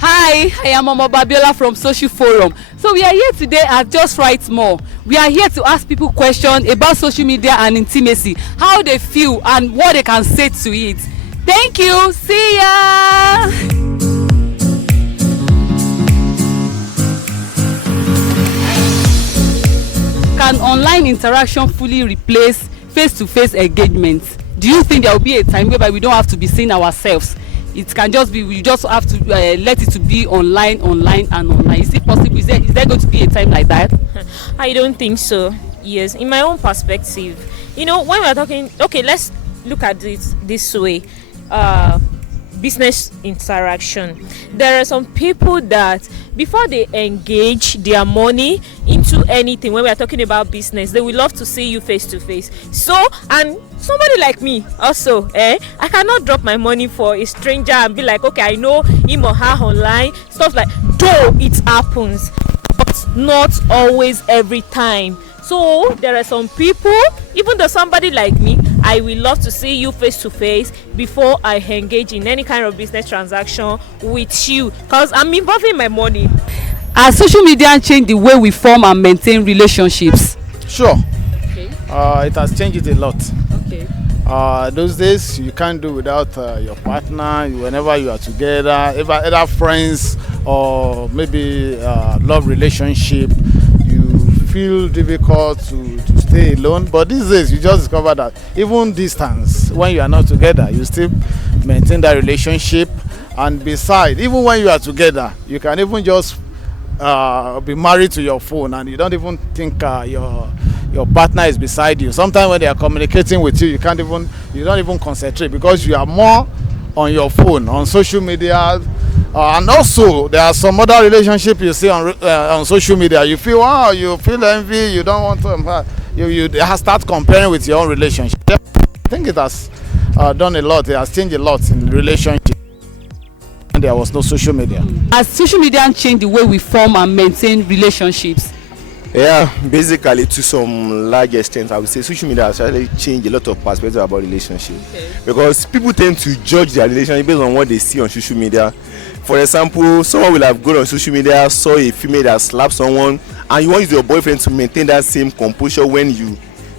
Hi, I am Mama Babiola from Social Forum. So we are here today at Just Write More. We are here to ask people questions about social media and intimacy, how they feel and what they can say to it. Thank you. See ya. Can online interaction fully replace face-to-face engagement? Do you think there will be a time whereby we don't have to be seeing ourselves? It can just be, we just have to let it to be online. Is it possible? Is there going to be a time like that? I don't think so. Yes, in my own perspective, when we're talking, okay, let's look at it this way. Business interaction. There are some people that before they engage their money into anything, when we are talking about business, they will love to see you face to face. So, and somebody like me also, I cannot drop my money for a stranger and be like, okay, I know him or her online, stuff like, though it happens, but not always every time. So there are some people, even though somebody like me, I will love to see you face to face before I engage in any kind of business transaction with you, because I'm involving my money. Has social media changed the way we form and maintain relationships? Sure. Okay. It has changed it a lot. Okay. Those days you can't do without your partner. Whenever you are together, either friends or maybe love relationship, you feel difficult to stay alone. But these days you just discover that even distance, when you are not together, you still maintain that relationship. And besides, even when you are together, you can even just be married to your phone and you don't even think your partner is beside you. Sometimes when they are communicating with you, you don't even concentrate because you are more on your phone, on social media. And also there are some other relationship you see on social media. You feel you feel envy, you don't want to you start comparing with your own relationship. I think it has done a lot. It has changed a lot in relationship when there was no social media. Has social media changed the way we form and maintain relationships? Yeah, basically to some large extent, I would say social media has actually changed a lot of perspectives about relationship. Okay. Because people tend to judge their relationship based on what they see on social media. For example, someone will have gone on social media, saw a female that slapped someone, and you want your boyfriend to maintain that same composure when you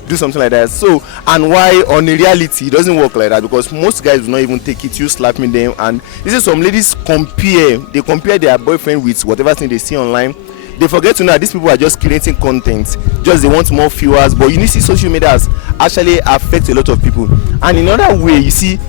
do something like that. So, and why on a reality it doesn't work like that, because most guys do not even take it, you slapping them. And you see some ladies compare their boyfriend with whatever thing they see online. They forget to know that these people are just creating content, just they want more viewers. But you see social media has actually affect a lot of people. And in another way, you see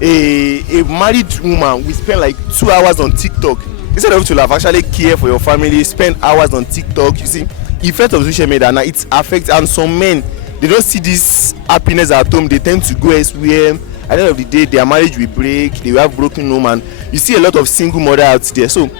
a married woman will spend like 2 hours on TikTok instead of to have actually care for your family, spend hours on TikTok. You see effect of social media now, it affects. And some men, they don't see this happiness at home, they tend to go elsewhere. At the end of the day, their marriage will break, they will have broken home, and you see a lot of single mother out there. So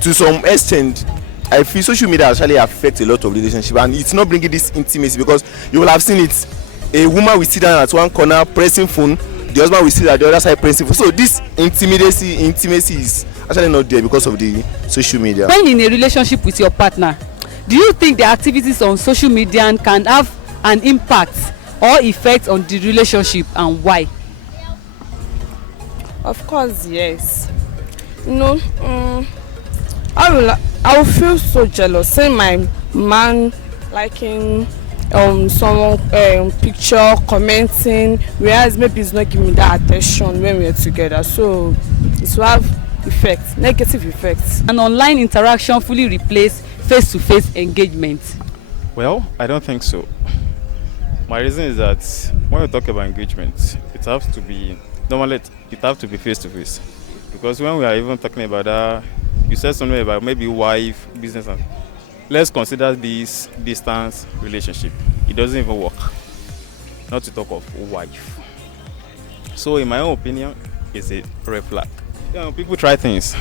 to some extent, I feel social media actually affects a lot of relationship, and it's not bringing this intimacy, because you will have seen it. A woman will sit down at one corner pressing phone, the husband will sit at the other side pressing phone. So this intimacy is actually not there because of the social media. When in a relationship with your partner, do you think the activities on social media can have an impact or effect on the relationship, and why? Of course, yes. I will feel so jealous seeing my man liking someone picture, commenting, whereas maybe he's not giving me that attention when we're together. So it will have negative effects. An online interaction fully replace face-to-face engagement? Well, I don't think so. My reason is that when we talk about engagement, it has to be face-to-face. Because when we are even talking about that, you said something about maybe wife, business, and let's consider this distance relationship. It doesn't even work. Not to talk of wife. So in my own opinion, it's a red flag. People try things,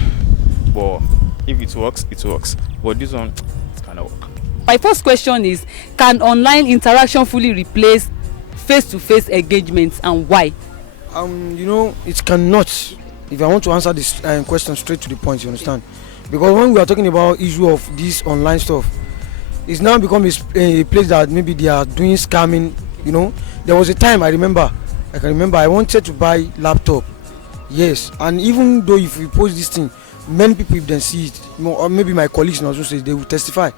but if it works, it works. But this one, it cannot work. My first question is, can online interaction fully replace face-to-face engagements, and why? It cannot. If I want to answer this question straight to the point, you understand? Because when we are talking about issue of this online stuff, it's now become a place that maybe they are doing scamming. There was a time I can remember I wanted to buy laptop. Yes, and even though if you post this thing, many people, if they see it, or maybe my colleagues in Osun State, they will testify.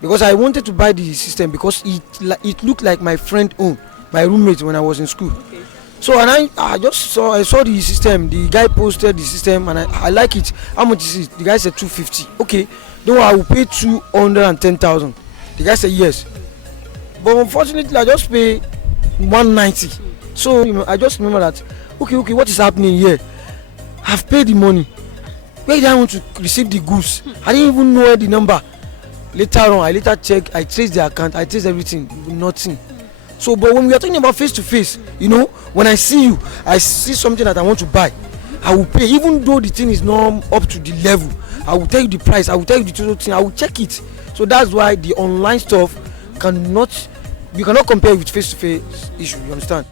Because I wanted to buy the system because it looked like my friend owned, my roommate when I was in school. Okay. So and I saw the system. The guy posted the system and I like it. How much is it? The guy said 250. Okay, don't worry, I will pay 210,000. The guy said yes. But unfortunately, I just pay 190. So I just remember that. Okay, what is happening here? I've paid the money. Where did I want to receive the goods? I didn't even know the number. Later on, I checked. I traced the account. I traced everything. Nothing. So, but when we are talking about face to face, when I see you, I see something that I want to buy, I will pay, even though the thing is not up to the level. I will tell you the price. I will tell you the total thing. I will check it. So that's why the online stuff you cannot compare with face to face issue. You understand?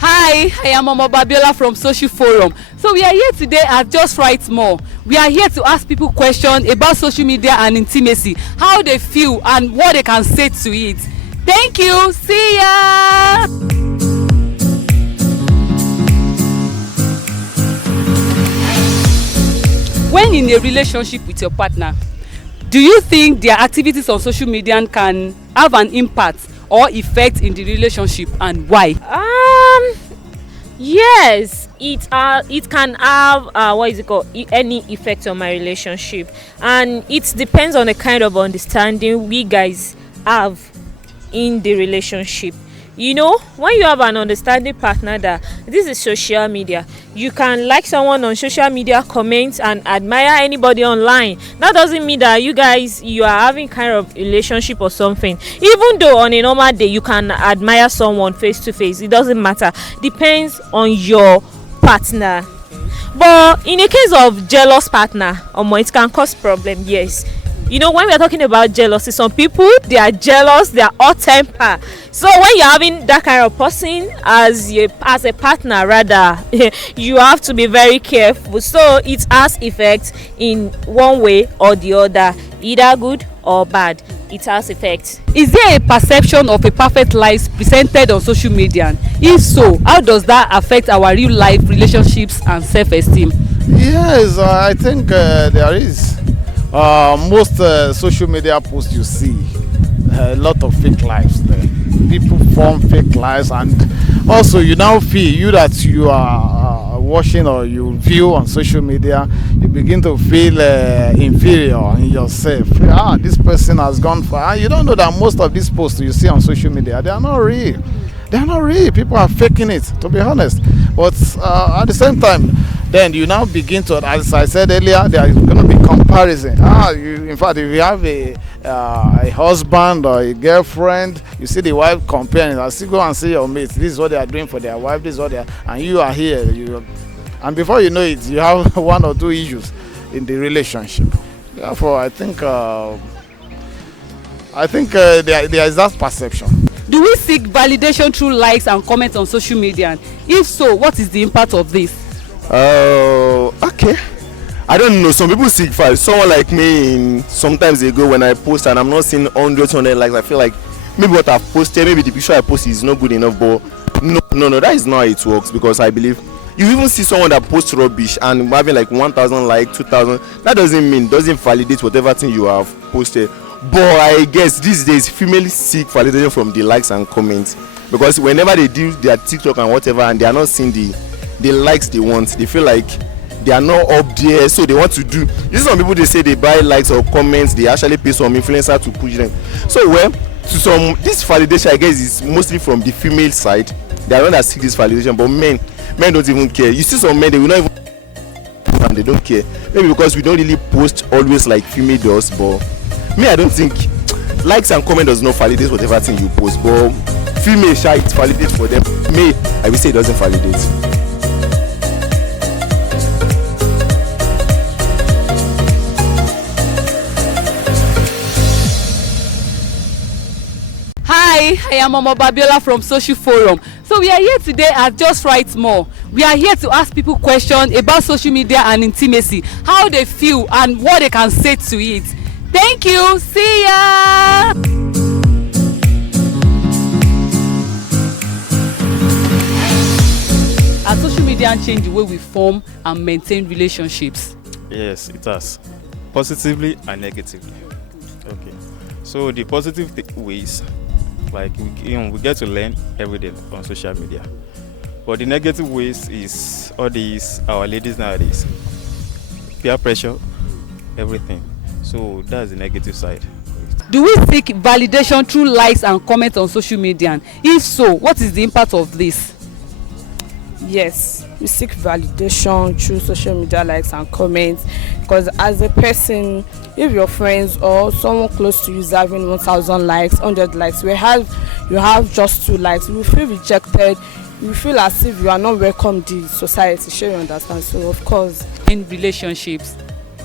Hi, I am Momo Babiola from Social Forum. So we are here today at Just Write More. We are here to ask people questions about social media and intimacy, how they feel and what they can say to it. Thank you. See ya. When in a relationship with your partner, do you think their activities on social media can have an impact or effect in the relationship, and why? Yes, it can have any effect on my relationship, and it depends on the kind of understanding we guys have in the relationship. When you have an understanding partner that this is social media, you can like someone on social media, comment and admire anybody online. That doesn't mean that you are having kind of relationship or something. Even though on a normal day you can admire someone face to face, it doesn't matter. Depends on your partner. But in a case of jealous partner, it can cause problem. Yes. When we are talking about jealousy, some people, they are jealous, they are hot temper. So when you're having that kind of person as a partner, rather, you have to be very careful. So it has effect in one way or the other, either good or bad. It has effect. Is there a perception of a perfect life presented on social media? If so, how does that affect our real life relationships and self-esteem? Yes, I think there is. Most social media posts you see, a lot of fake lives there. People form fake lives, and also you now feel that you are watching or you view on social media, you begin to feel inferior in yourself. This person has gone far. You don't know that most of these posts you see on social media, they are not real. They are not real. People are faking it, to be honest. But at the same time, then you now begin to, as I said earlier, there is going to be comparison. In fact, if you have a husband or a girlfriend, you see the wife comparing. I still go and see your mates. This is what they are doing for their wife. This is what they are, and you are here. And before you know it, you have one or two issues in the relationship. Therefore, I think there is that perception. Do we seek validation through likes and comments on social media? If so, what is the impact of this? Okay. I don't know. Some people seek for someone like me. Sometimes they go when I post and I'm not seeing 100 likes. I feel like maybe what I've posted, maybe the picture I post is not good enough. But no, that is not how it works, because I believe you even see someone that posts rubbish and having like 1,000 likes, 2,000. That doesn't validate whatever thing you have posted. But I guess these days females seek validation from the likes and comments, because whenever they do their TikTok and whatever and they are not seeing the likes they want, they feel like they are not up there, so they want to do. You see some people, they say they buy likes or comments, they actually pay some influencer to push them. So this validation, I guess, is mostly from the female side. They are not that seek this validation, but men don't even care. You see some men, they will not even, and they don't care. Maybe because we don't really post always like female does, but me, I don't think likes and comment does not validate whatever thing you post, but female shy, it validates for them. Me, I will say it doesn't validate. Hi, I am Momo Babiola from Social Forum. So we are here today at Just Write More. We are here to ask people questions about social media and intimacy, how they feel and what they can say to it. Thank you. See ya. media changed the way we form and maintain relationships? Yes, it has. Positively and negatively. Okay. So the positive ways, like we get to learn every day on social media. But the negative ways is all these our ladies nowadays. Peer pressure, everything. So that's the negative side. Do we seek validation through likes and comments on social media? If so, what is the impact of this? Yes, we seek validation through social media likes and comments, because as a person, if your friends or someone close to you is having 1,000 likes, 100 likes, you have just 2 likes, you will feel rejected, you will feel as if you are not welcome in the society. Sure, you understand? So of course, in relationships.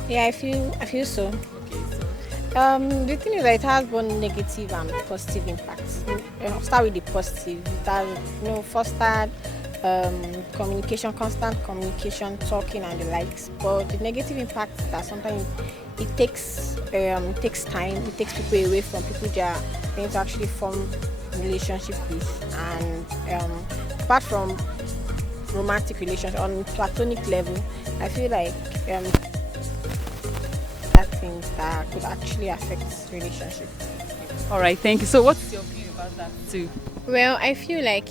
Yeah, I feel so. The thing is that it has both negative and positive impacts. I'll start with the positive. That fostered communication, constant communication, talking, and the likes. But the negative impact is that sometimes it takes time. It takes people away from people they are going to actually form relationship with. And apart from romantic relationship, on platonic level, I feel like things that could actually affect relationship. All right, thank you. So what's your view about that too? Well, I feel like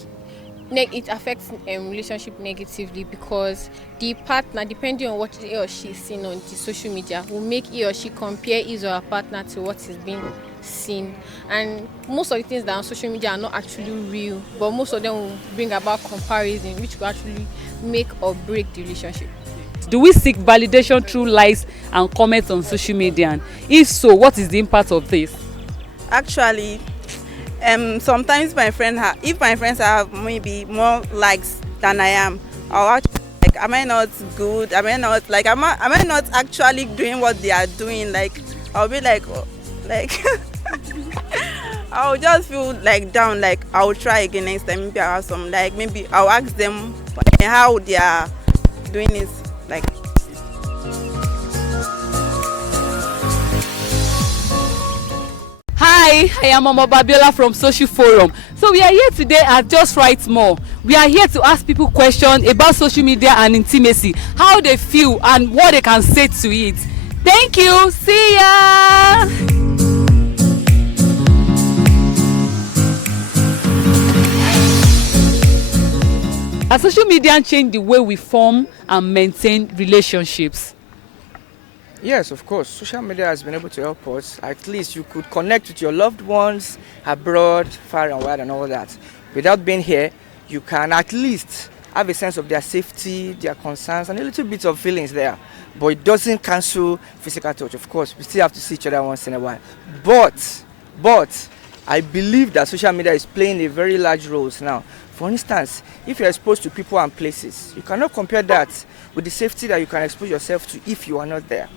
it affects relationship negatively because the partner, depending on what he or she is seeing on the social media, will make he or she compare his or her partner to what is being seen. And most of the things that are on social media are not actually real, but most of them will bring about comparison, which will actually make or break the relationship. Do we seek validation through likes and comments on social media? If so, what is the impact of this? Actually, sometimes if my friends have maybe more likes than I am, I'll actually like, am I not good? Am I not actually doing what they are doing? Like, I'll be like, I'll just feel like down. Like, I'll try again next time. Maybe I'll have some like, maybe I'll ask them how they are doing it. Like, hi, I am Mama Babiola from Social Forum. So we are here today at Just Write More. We are here to ask people questions about social media and intimacy, how they feel and what they can say to it. Thank you. See ya. Has social media changed the way we form and maintain relationships? Yes, of course. Social media has been able to help us. At least you could connect with your loved ones abroad, far and wide and all that. Without being here, you can at least have a sense of their safety, their concerns, and a little bit of feelings there. But it doesn't cancel physical touch. Of course, we still have to see each other once in a while. But I believe that social media is playing a very large role now. For instance, if you're exposed to people and places, you cannot compare that with the safety that you can expose yourself to if you are not there.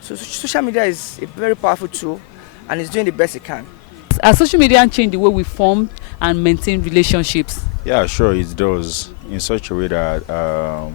So social media is a very powerful tool and it's doing the best it can. Has social media changed the way we form and maintain relationships? Yeah, sure, it does. In such a way that,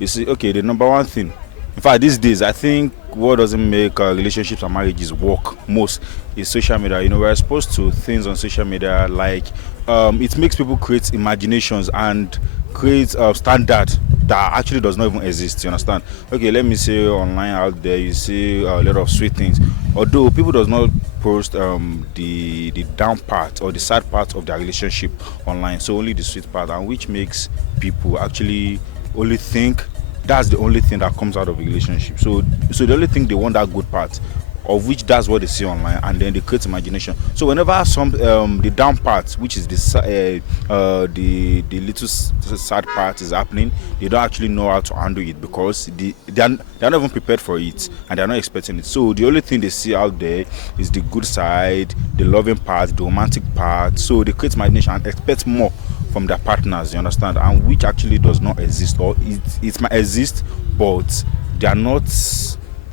you see, okay, the number one thing, in fact, these days, I think what doesn't make relationships and marriages work most is social media. You know, we're exposed to things on social media like it makes people create imaginations and create a standard that actually does not even exist. You understand? Okay, let me say online out there, you see a lot of sweet things. Although people does not post the down part or the sad part of their relationship online, so only the sweet part, and which makes people actually only think that's the only thing that comes out of a relationship. So the only thing they want that good part, of which that's what they see online, and then they create imagination. So whenever some the down part, which is the little sad part is happening, they don't actually know how to handle it because they're not even prepared for it and they're not expecting it. So the only thing they see out there is the good side, the loving part, the romantic part. So they create imagination and expect more from their partners, you understand, and which actually does not exist, or it might exist, but they are not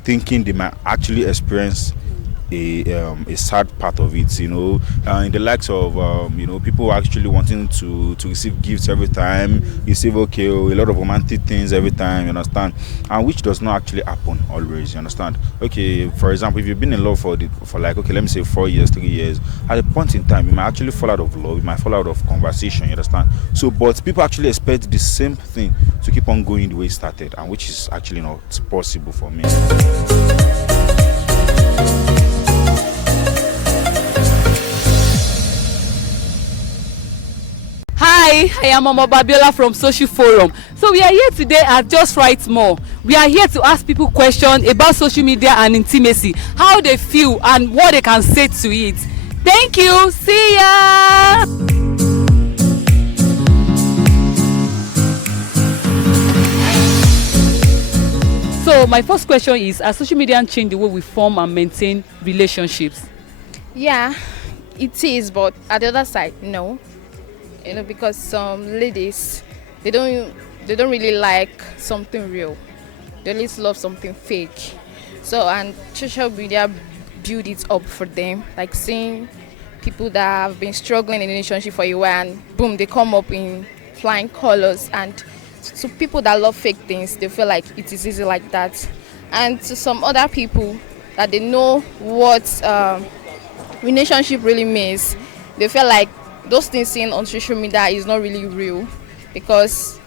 thinking they might actually experience a sad part of it, in the likes of people actually wanting to receive gifts every time, receive a lot of romantic things every time, you understand, and which does not actually happen always, you understand. Okay, for example, if you've been in love for like, okay, let me say 4 years, 3 years, at a point in time you might actually fall out of love, you might fall out of conversation, you understand. So but people actually expect the same thing to keep on going the way it started, and which is actually not possible for me. Hi, I am Mama Babiola from Social Forum. So we are here today at Just Write More. We are here to ask people questions about social media and intimacy, how they feel and what they can say to it. Thank you. See ya. So my first question is, has social media changed the way we form and maintain relationships? Yeah, it is, but at the other side, no. Because some ladies, they don't really like something real. They always love something fake. So, and social media build it up for them, like seeing people that have been struggling in a relationship for a while, and boom, they come up in flying colors. And to people that love fake things, they feel like it is easy like that. And to some other people that they know what relationship really means, they feel like those things seen on social media is not really real, because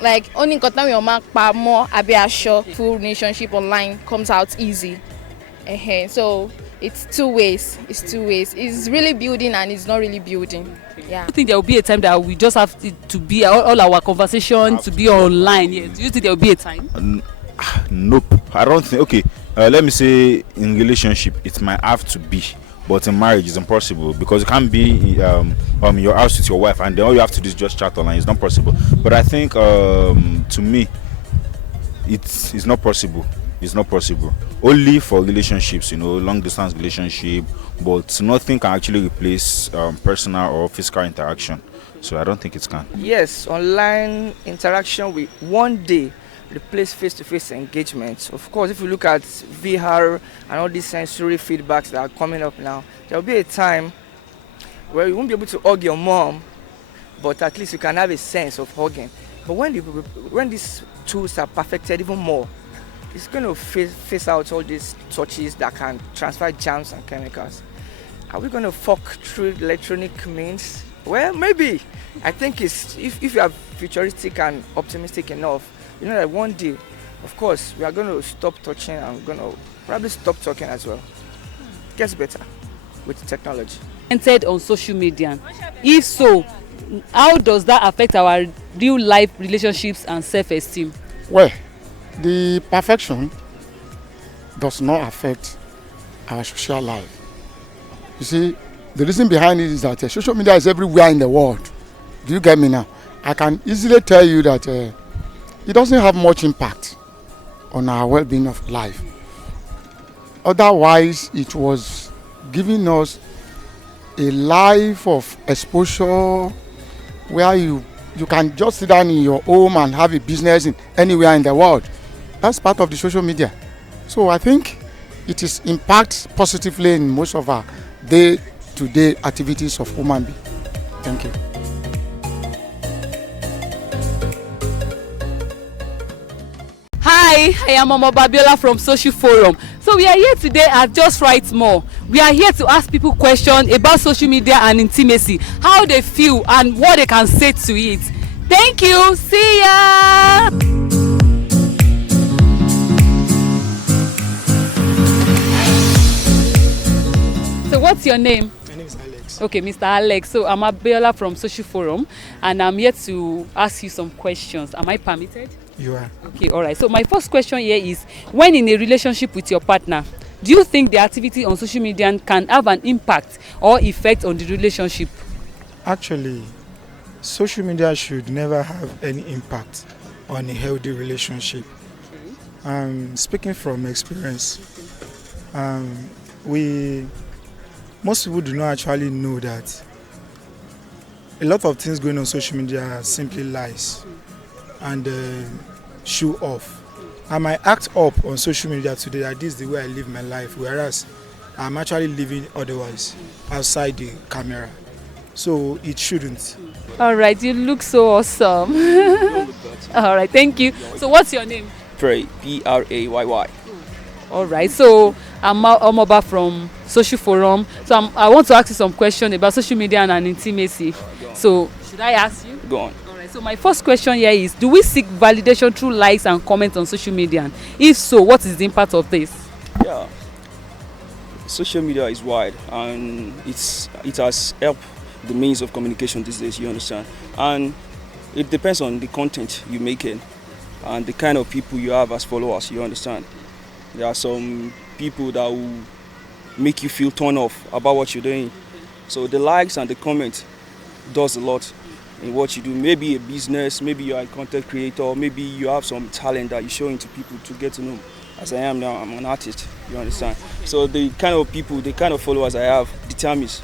like only full relationship online comes out easy. So it's two ways. It's really building and it's not really building. Yeah. Do you think there will be a time that we just have to be all our conversation to be online? Yeah. Do you think there will be a time? Nope, I don't think. Okay, let me say in relationship it might have to be. But in marriage, it's impossible, because you can't be in your house with your wife and then all you have to do is just chat online. It's not possible. But I think, to me, it's not possible. It's not possible. Only for relationships, long distance relationship. But nothing can actually replace personal or physical interaction. So I don't think it can. Yes, online interaction will one day replace face-to-face engagement. Of course, if you look at VR and all these sensory feedbacks that are coming up now, there will be a time where you won't be able to hug your mom, but at least you can have a sense of hugging. But when these tools are perfected even more, it's going to phase out all these touches that can transfer germs and chemicals. Are we going to fuck through electronic means? Well, maybe. I think if you are futuristic and optimistic enough, that one day, of course, we are going to stop touching and we're going to probably stop talking as well. Gets better with technology. Entered on social media. If so, how does that affect our real life relationships and self-esteem? Well, the perfection does not affect our social life. You see, the reason behind it is that social media is everywhere in the world. Do you get me now? I can easily tell you that it doesn't have much impact on our well-being of life. Otherwise, it was giving us a life of exposure where you can just sit down in your home and have a business in anywhere in the world. That's part of the social media. So I think it is impact positively in most of our day-to-day activities of human being. Thank you. Hi, I am Mama Babiola from Social Forum. So we are here today at Just Write More. We are here to ask people questions about social media and intimacy, how they feel and what they can say to it. Thank you. See ya. So what's your name? My name is Alex. Okay, Mr. Alex. So I'm Abiola from Social Forum and I'm here to ask you some questions. Am I permitted? You are. Okay, all right. So my first question here is, when in a relationship with your partner, do you think the activity on social media can have an impact or effect on the relationship? Actually, social media should never have any impact on a healthy relationship. Speaking from experience, most people do not actually know that a lot of things going on social media are simply lies and show off. I might act up on social media today that this is the way I live my life, whereas I'm actually living otherwise outside the camera. So it shouldn't. All right, you look so awesome. All right, thank you. So what's your name? Pray, Prayy. All right, so I'm Omoba from Social Forum. So I want to ask you some questions about social media and intimacy. So should I ask you? Go on. All right, so my first question here is, do we seek validation through likes and comments on social media? And if so, what is the impact of this? Yeah, social media is wide and it has helped the means of communication these days, you understand? And it depends on the content you make it and the kind of people you have as followers, you understand? There are some people that will make you feel turned off about what you're doing. So the likes and the comments does a lot in what you do. Maybe a business, maybe you're a content creator, maybe you have some talent that you're showing to people to get to know. As I am now, I'm an artist, you understand? So the kind of people, the kind of followers I have determines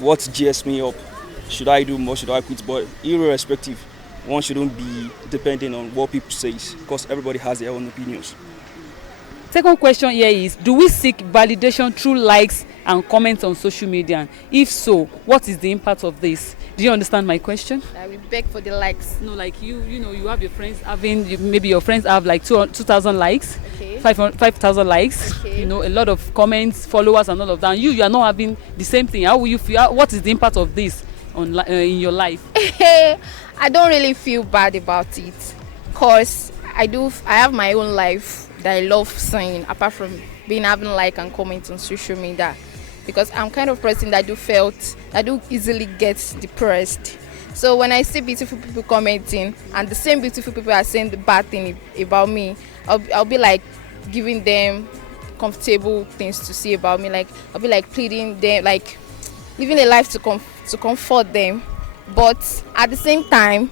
what gears me up. Should I do more, should I quit? But irrespective, one shouldn't be depending on what people say, because everybody has their own opinions. Second question here is, do we seek validation through likes and comments on social media? If so, what is the impact of this? Do you understand my question? We beg for the likes. No, like you know, you have your friends having, maybe your friends have like 2,000 likes, Okay. 5,000 likes, Okay. you know, a lot of comments, followers and all of that. And you are not having the same thing. How will you feel? What is the impact of this on in your life? I don't really feel bad about it, cause I have my own life that I love seeing, apart from being having like and comments on social media, because I'm kind of person that do easily get depressed. So when I see beautiful people commenting and the same beautiful people are saying the bad thing about me, I'll be like giving them comfortable things to say about me. Like I'll be like pleading them, like living a life to comfort them. But at the same time,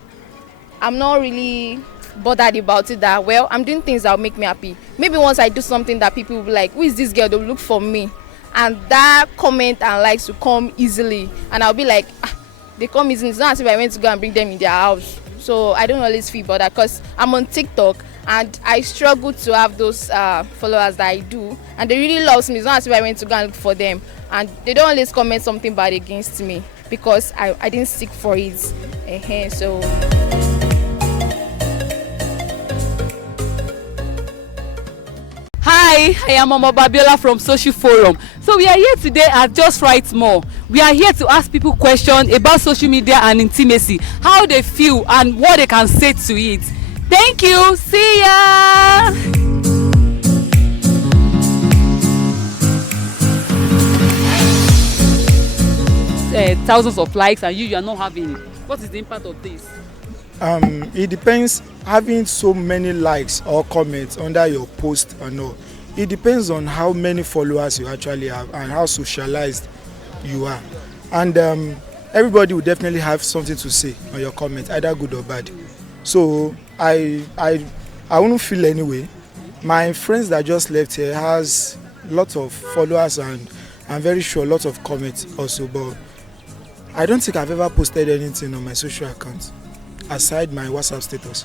I'm not really bothered about it that well. I'm doing things that will make me happy. Maybe once I do something that people will be like, who is this girl? They'll look for me, and that comment and likes will come easily, and I'll be like, they come easily. It's not as if I went to go and bring them in their house. So I don't always feel bothered, because I'm on TikTok and I struggle to have those followers that I do, and they really love me. It's not as if I went to go and look for them, and they don't always comment something bad against me because I didn't seek for it. So Hi, I am Omo Babiola from Social Forum. So we are here today at Just Write More. We are here to ask people questions about social media and intimacy, how they feel and what they can say to it. Thank you. See ya. Thousands of likes and you are not having it. What is the impact of this? It depends. Having so many likes or comments under your post or no, it depends on how many followers you actually have and how socialized you are. And everybody will definitely have something to say on your comment, either good or bad. So I wouldn't feel anyway. My friends that just left here has lots of followers and I'm very sure lots of comments also, but I don't think I've ever posted anything on my social accounts aside my WhatsApp status.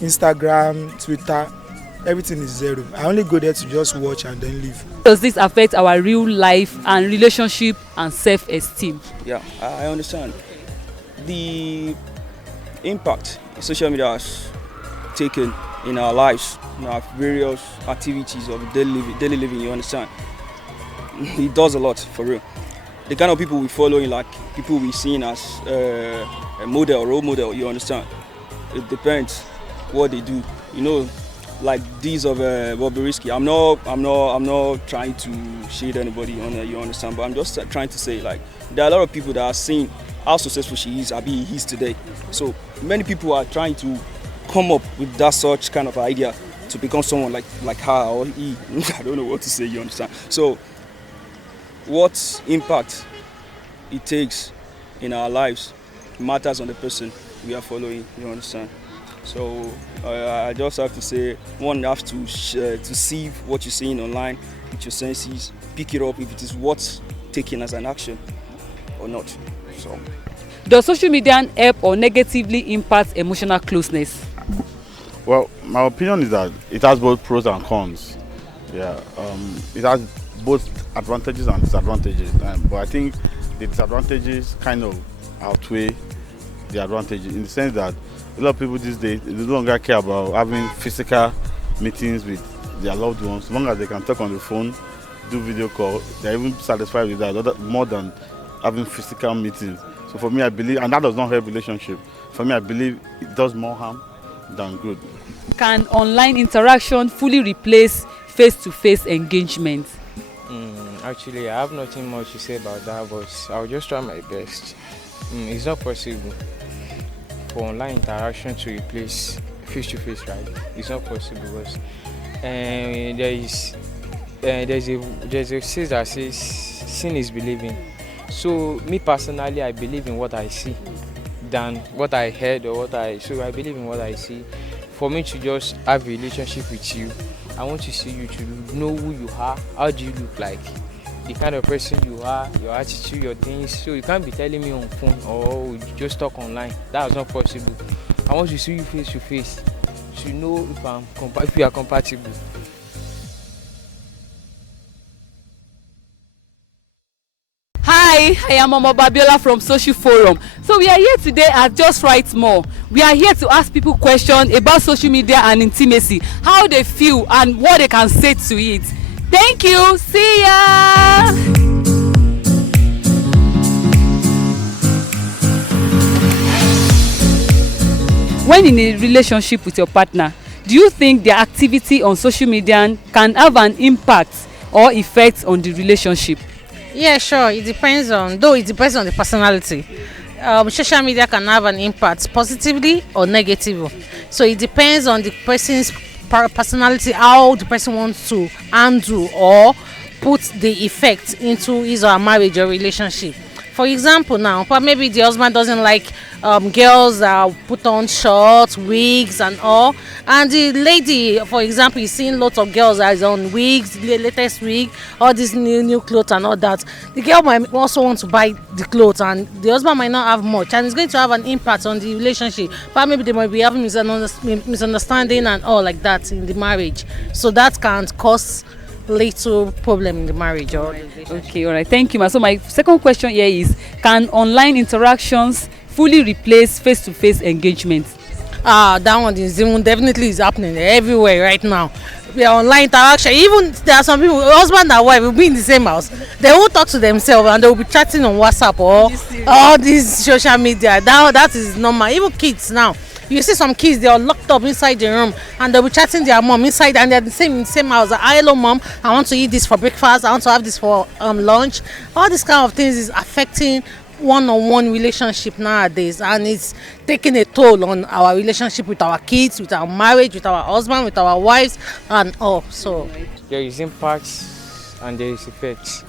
Instagram, Twitter, everything is zero. I only go there to just watch and then leave. Does this affect our real life and relationship and self-esteem? Yeah, I understand. The impact social media has taken in our lives, in our various activities of daily living, you understand? It does a lot, for real. The kind of people we follow, like people we seen as a model, role model, you understand? It depends what they do. You know, like these of Bobrisky. I'm not trying to shade anybody on you understand, but I'm just trying to say, like, there are a lot of people that are seeing how successful she is, he is today. So many people are trying to come up with that such kind of idea to become someone like her or he. I don't know what to say, you understand? So what impact it takes in our lives matters on the person we are following, you understand? So I just have to say, one has to see what you're seeing online with your senses, pick it up if it is worth taking as an action or not. So, does social media help or negatively impact emotional closeness? Well, my opinion is that it has both pros and cons. Yeah, it has both advantages and disadvantages. But I think the disadvantages kind of outweigh the advantages in the sense that a lot of people these days they no longer care about having physical meetings with their loved ones. As long as they can talk on the phone, do video call, they're even satisfied with that more than having physical meetings. So for me, I believe, and that does not help relationship. For me, I believe it does more harm than good. Can online interaction fully replace face-to-face engagement? Actually, I have nothing much to say about that, but I'll just try my best. It's not possible for online interaction to replace face-to-face, right? It's not possible because there's a saying that says seeing is believing. So me personally, I believe in what I see than what I heard or so I believe in what I see. For me to just have a relationship with you, I want to see you to know who you are, how do you look like, the kind of person you are, your attitude, your things. So you can't be telling me on phone or just talk online. That's not possible. I want to see you face to face to know if we are compatible. Hi, I am Omo Babiola from Social Forum. So we are here today at Just Write More. We are here to ask people questions about social media and intimacy, how they feel and what they can say to it. Thank you. See ya. When in a relationship with your partner, do you think their activity on social media can have an impact or effect on the relationship? Yeah, sure. It depends on the personality. Social media can have an impact positively or negatively. So it depends on the person's personality, how the person wants to handle or put the effect into his or her marriage or relationship. For example, now, maybe the husband doesn't like girls that put on shorts, wigs, and all. And the lady, for example, is seeing lots of girls that is on wigs, the latest wig, all these new clothes and all that. The girl might also want to buy the clothes, and the husband might not have much, and it's going to have an impact on the relationship. But maybe they might be having misunderstanding and all like that in the marriage. So that can cause little problem in the marriage or relationship. Okay, all right, thank you, ma. So my second question here is, can online interactions fully replace face-to-face engagement? That one is even definitely is happening everywhere right now. The online interaction, even there are some people, husband and wife will be in the same house, they won't talk to themselves and they will be chatting on WhatsApp or all these social media. That is normal. Even kids now, you see some kids, they are locked up inside the room and they'll be chatting their mom inside, and they're in the same house. Hello mom, I want to eat this for breakfast, I want to have this for lunch. All these kind of things is affecting one-on-one relationship nowadays, and it's taking a toll on our relationship with our kids, with our marriage, with our husband, with our wives and all. So there is impact and there is effect,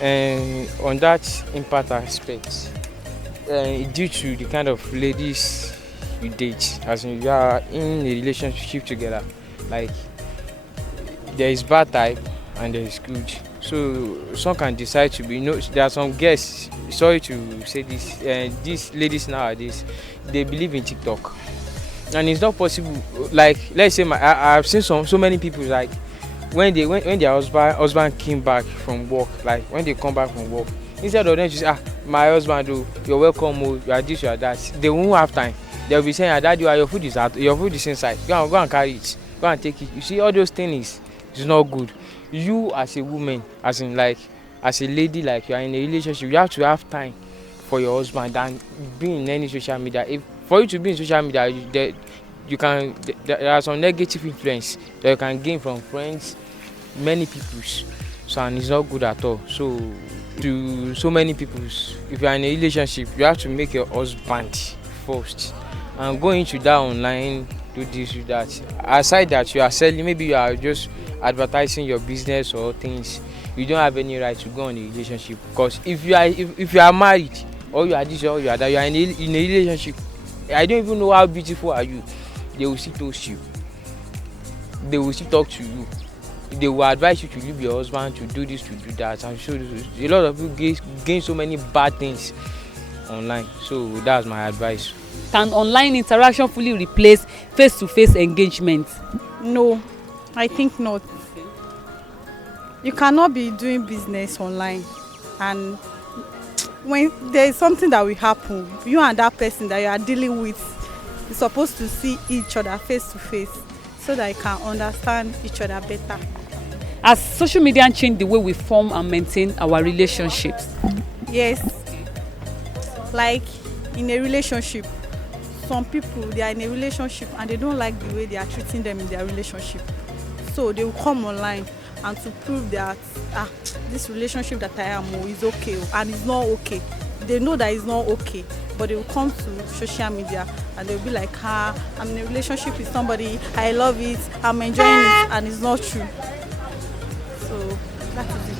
and on that impact aspect, due to the kind of ladies you date, as in you are in a relationship together, like there is bad type and there is good. So some can decide to be, there are some girls, sorry to say this, these ladies nowadays, they believe in TikTok, and it's not possible. Like, let's say I've seen so many people, like when their husband came back from work, like when they come back from work, instead of them to say, my husband, you're welcome, you are this, you are that, they won't have time. They'll be saying, Daddy, your food is out, your food is inside, go and carry it, go and take it. You see, all those things is not good. You as a woman, as in like as a lady, like you are in a relationship, you have to have time for your husband than being in any social media. For you to be in social media, there are some negative influence that you can gain from friends, many people. So, and it's not good at all. So to so many people, if you are in a relationship, you have to make your husband first and go into that online, do this, do that. Aside that, you are selling, maybe you are just advertising your business or things, you don't have any right to go on a relationship, because if you are married or you are this or you are that, you are in a relationship, I don't even know how beautiful are you, they will still toast you, they will still talk to you, they will advise you to leave your husband, to do this, to do that, and so a lot of people gain so many bad things online. So that's my advice. Can online interaction fully replace face-to-face engagement? No, I think not. You cannot be doing business online, and when there is something that will happen, you and that person that you are dealing with, you're supposed to see each other face to face so that you can understand each other better. Has social media changed the way we form and maintain our relationships? Yes. Like in a relationship, some people, they are in a relationship and they don't like the way they are treating them in their relationship. So they will come online and to prove that this relationship that I am is okay and it's not okay. They know that it's not okay, but they will come to social media and they'll be like, I'm in a relationship with somebody, I love it, I'm enjoying it, and it's not true. So that is it.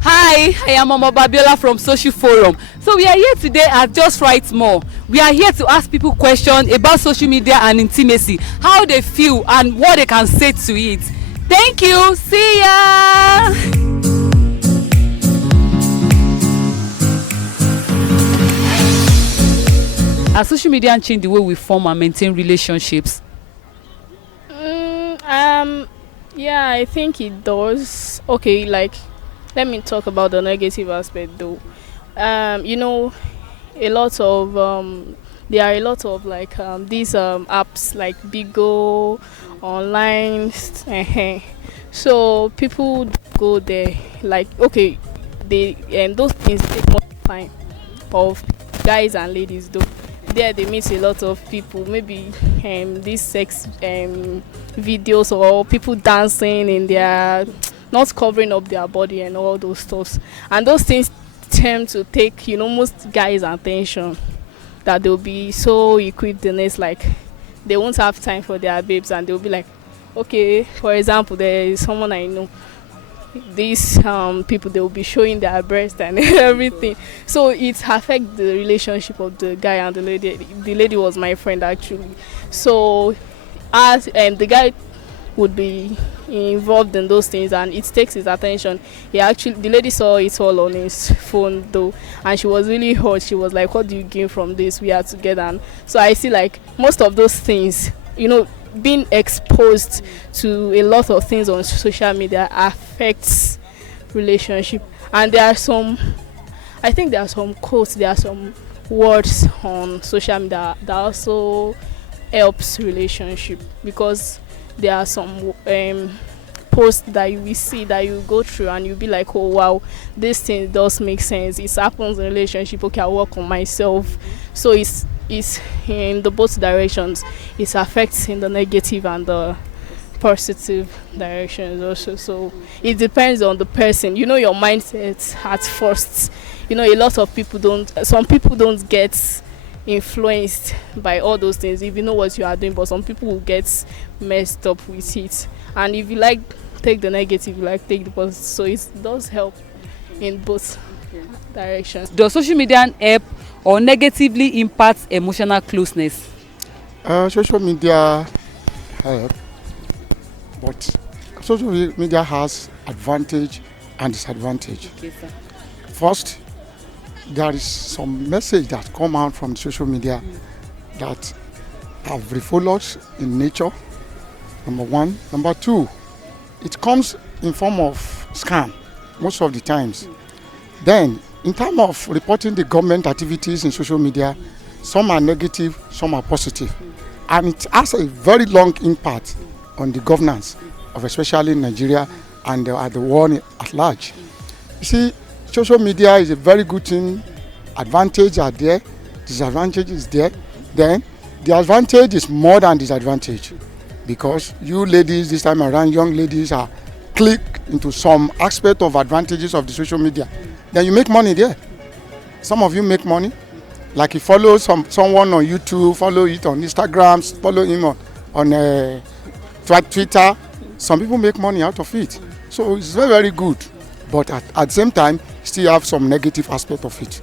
Hi, I am Mama Babiola from Social Forum. So we are here today at Just Write More. We are here to ask people questions about social media and intimacy, how they feel and what they can say to it. Thank you. See ya. Has social media changed the way we form and maintain relationships? Yeah, I think it does. Okay, like, let me talk about the negative aspect though. You know, a lot of there are a lot of like these apps like Bigo, online, so people go there. Like, okay, they those things take more time of guys and ladies though. There they meet a lot of people, maybe these sex videos or people dancing in their, not covering up their body and all those stuffs, and those things tend to take, you know, most guys' attention, that they'll be so equipped in this, like they won't have time for their babes, and they'll be like, okay, for example, there is someone I know, these people, they will be showing their breast and everything, so it affects the relationship of the guy and the lady. The lady was my friend actually, so as the guy would be involved in those things and it takes his attention. The lady saw it all on his phone though, and she was really hurt. She was like, what do you gain from this? We are together. And so I see like most of those things, you know, being exposed to a lot of things on social media affects relationship. And there are some, I think there are some quotes, there are some words on social media that also helps relationship, because there are some posts that you will see, that you go through and you'll be like, oh wow, this thing does make sense. It happens in relationship. Okay, I'll work on myself. So it's in the both directions. It affects in the negative and the positive directions also. So it depends on the person. You know, your mindset at first. You know, a lot of people some people don't get influenced by all those things if you know what you are doing, but some people will get messed up with it. And if you like take the negative, you like take the positive, so it does help in both directions. Does social media help or negatively impact emotional closeness? Social media help, but social media has advantage and disadvantage. Okay, sir. First, there is some message that come out from social media that have refollowed in nature, number one. Number two, it comes in form of scam most of the times. Then, in terms of reporting the government activities in social media, some are negative, some are positive. And it has a very long impact on the governance of especially Nigeria and the world at large. You see, social media is a very good thing. Advantages are there, disadvantage is there. Then the advantage is more than disadvantage, because you ladies this time around, young ladies, are click into some aspect of advantages of the social media. Then you make money there. Some of you make money, like you follow someone on YouTube, follow it on Instagram, follow him on Twitter. Some people make money out of it. So it's very, very good. But at the same time, still have some negative aspect of it.